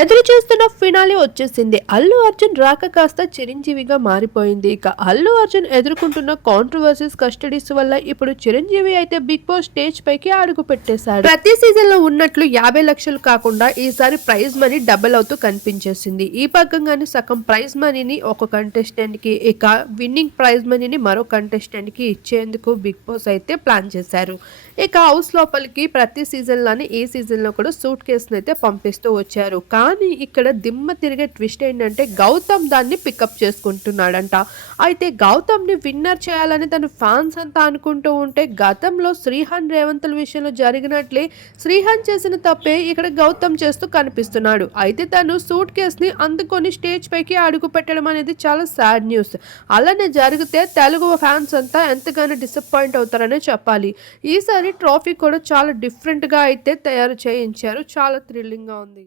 ఎదురు చూస్తున్న ఫినాలి వచ్చేసింది. అల్లు అర్జున్ రాక కాస్త చిరంజీవిగా మారిపోయింది. ఇక అల్లు అర్జున్ ఎదుర్కొంటున్న కాంట్రవర్సీస్ కస్టడీస్ వల్ల ఇప్పుడు చిరంజీవి అయితే బిగ్ బాస్ స్టేజ్ పైకి అడుగు పెట్టేశాడు. ప్రతి సీజన్లో ఉన్నట్లు యాభై లక్షలు కాకుండా ఈసారి ప్రైజ్ మనీ డబుల్ అవుతూ కనిపించేసింది. ఈ పక్కంగానే సగం ప్రైజ్ మనీని ఒక కంటెస్టెంట్కి ఇక విన్నింగ్ ప్రైజ్ మనీని మరో కంటెస్టెంట్కి ఇచ్చేందుకు బిగ్ బాస్ అయితే ప్లాన్ చేశారు. ఇక హౌస్ లోపలికి ప్రతి సీజన్లోని ఈ సీజన్లో కూడా సూట్ కేసును అయితే పంపిస్తూ వచ్చారు. కానీ ఇక్కడ దిమ్మ తిరిగే ట్విస్ట్ ఏంటంటే గౌతమ్ దాన్ని పికప్ చేసుకుంటున్నాడంట. అయితే గౌతమ్ని విన్నర్ చేయాలని తన ఫ్యాన్స్ అంతా అనుకుంటూ ఉంటే గతంలో శ్రీహాన్ రేవంతుల విషయంలో జరిగినట్లే శ్రీహాన్ చేసిన తప్పే ఇక్కడ గౌతమ్ చేస్తూ కనిపిస్తున్నాడు. అయితే తను సూట్ కేస్ని అందుకొని స్టేజ్ పైకి అడుగు పెట్టడం అనేది చాలా సాడ్ న్యూస్ అలానే జరిగితే తెలుగు ఫ్యాన్స్ అంతా ఎంతగానో డిసప్పాయింట్ అవుతారనే చెప్పాలి. ఈసారి ట్రోఫీ కూడా చాలా డిఫరెంట్గా అయితే తయారు చేయించారు. చాలా థ్రిల్లింగ్గా ఉంది.